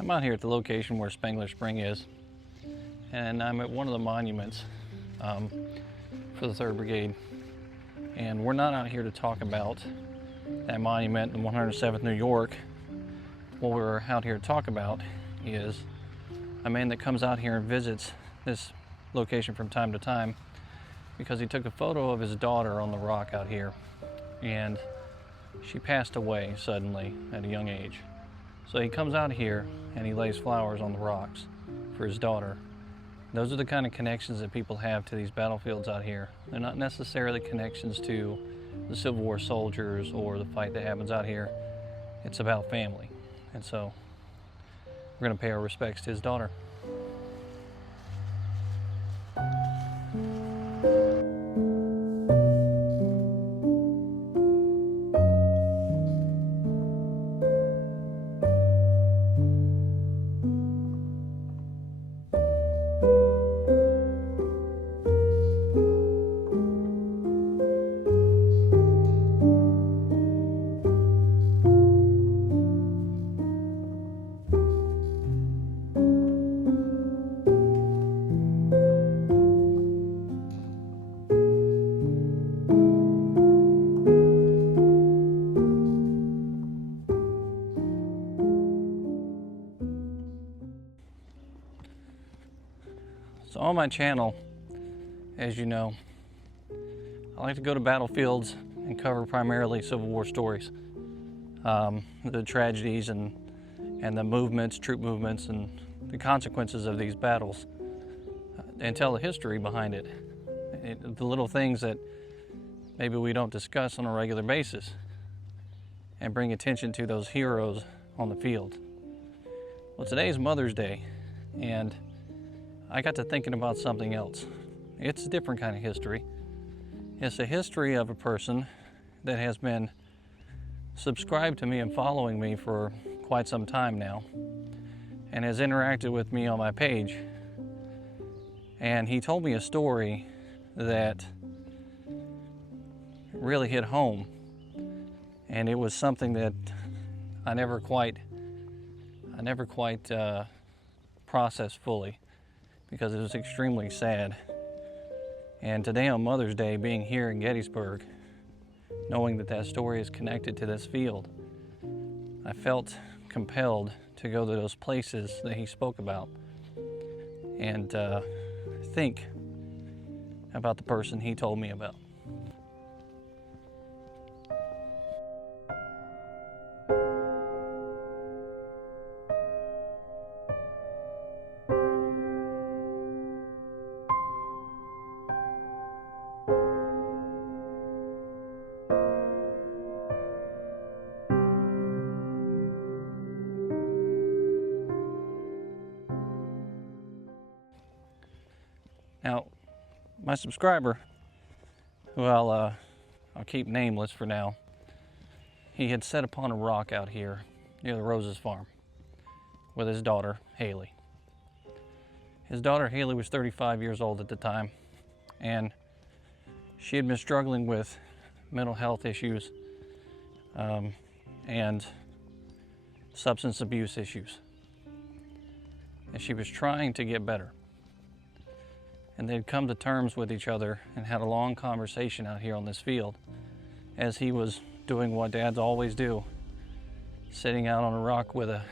I'm out here at the location where Spangler Spring is, and I'm at one of the monuments for the 3rd Brigade. And we're not out here to talk about that monument in 107th New York. What we're out here to talk about is a man that comes out here and visits this location from time to time because he took a photo of his daughter on the rock out here, and she passed away suddenly at a young age. So he comes out here and he lays flowers on the rocks for his daughter. Those are the kind of connections that people have to these battlefields out here. They're not necessarily connections to the Civil War soldiers or the fight that happens out here. It's about family. And so we're going to pay our respects to his daughter. So on my channel, as you know, I like to go to battlefields and cover primarily Civil War stories. The tragedies and the movements, troop movements, and the consequences of these battles, and tell the history behind it. The little things that maybe we don't discuss on a regular basis, and bring attention to those heroes on the field. Well, today is Mother's Day, and I got to thinking about something else. It's a different kind of history. It's a history of a person that has been subscribed to me and following me for quite some time now, and has interacted with me on my page. And he told me a story that really hit home, and it was something that I never quite processed fully, because it was extremely sad. And today on Mother's Day, being here in Gettysburg, knowing that that story is connected to this field, I felt compelled to go to those places that he spoke about and think about the person he told me about. Now, my subscriber, who I'll keep nameless for now, he had set upon a rock out here near the Roses farm with his daughter, Hayley. His daughter, Hayley, was 35 years old at the time, and she had been struggling with mental health issues and substance abuse issues. And she was trying to get better. And they'd come to terms with each other and had a long conversation out here on this field as he was doing what dads always do, sitting out on a rock with a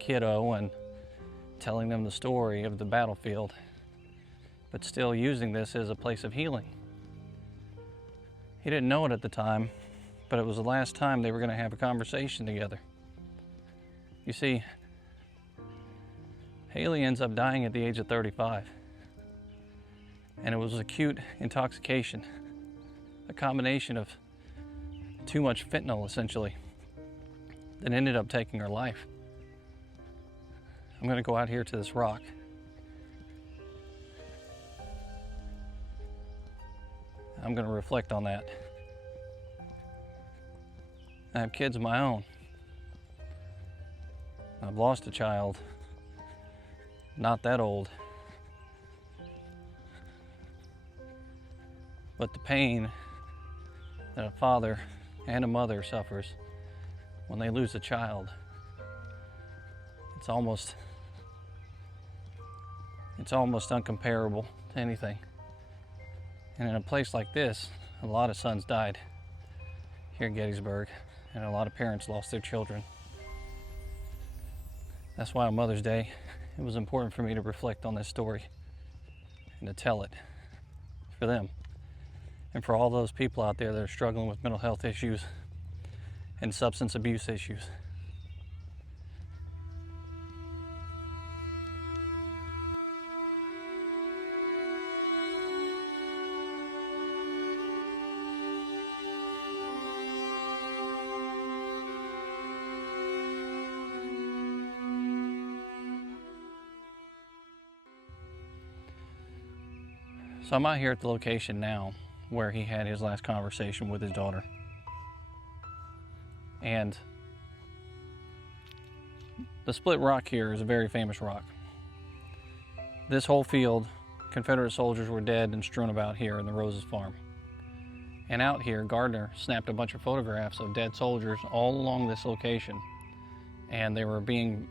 kiddo and telling them the story of the battlefield, but still using this as a place of healing. He didn't know it at the time, but it was the last time they were going to have a conversation together. You see, Hayley ends up dying at the age of 35. And it was acute intoxication, a combination of too much fentanyl, essentially, that ended up taking her life. I'm going to go out here to this rock. I'm going to reflect on that. I have kids of my own. I've lost a child, not that old. But the pain that a father and a mother suffers when they lose a child, It's almost uncomparable to anything. And in a place like this, a lot of sons died here in Gettysburg, and a lot of parents lost their children. That's why on Mother's Day, it was important for me to reflect on this story and to tell it for them and for all those people out there that are struggling with mental health issues and substance abuse issues. So I'm out here at the location now where he had his last conversation with his daughter. And the split rock here is a very famous rock. This whole field, Confederate soldiers were dead and strewn about here in the Roses farm. And out here, Gardner snapped a bunch of photographs of dead soldiers all along this location. And they were being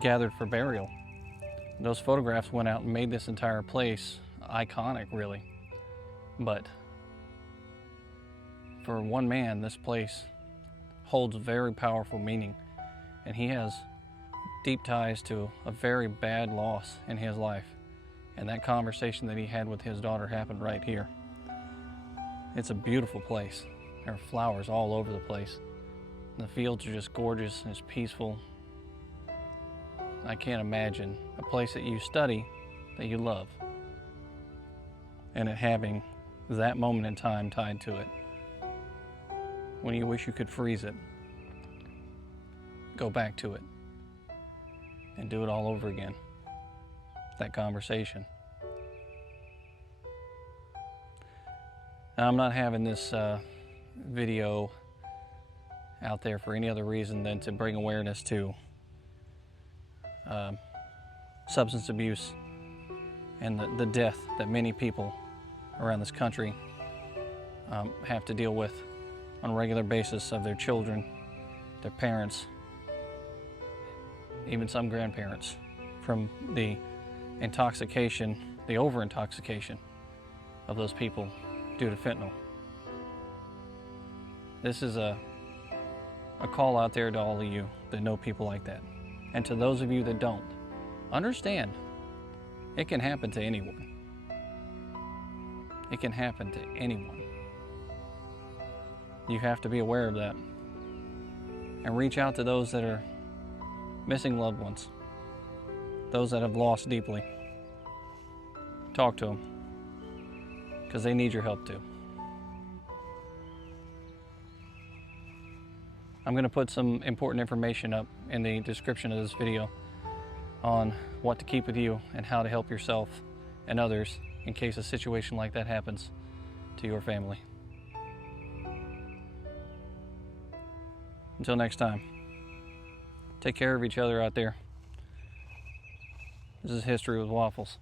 gathered for burial. Those photographs went out and made this entire place iconic, really. But for one man, this place holds very powerful meaning, and he has deep ties to a very bad loss in his life. And that conversation that he had with his daughter happened right here. It's a beautiful place. There are flowers all over the place. The fields are just gorgeous and it's peaceful. I can't imagine a place that you study, that you love, and it having that moment in time tied to it. When you wish you could freeze it, go back to it and do it all over again. That conversation. Now, I'm not having this video out there for any other reason than to bring awareness to substance abuse and the death that many people around this country have to deal with on a regular basis of their children, their parents, even some grandparents, from the intoxication, the over-intoxication of those people due to fentanyl. This is a call out there to all of you that know people like that. And to those of you that don't, understand, it can happen to anyone. It can happen to anyone. You have to be aware of that and reach out to those that are missing loved ones, those that have lost deeply. Talk to them, because they need your help too. I'm going to put some important information up in the description of this video on what to keep with you and how to help yourself and others in case a situation like that happens to your family. Until next time, take care of each other out there. This is History with Waffles.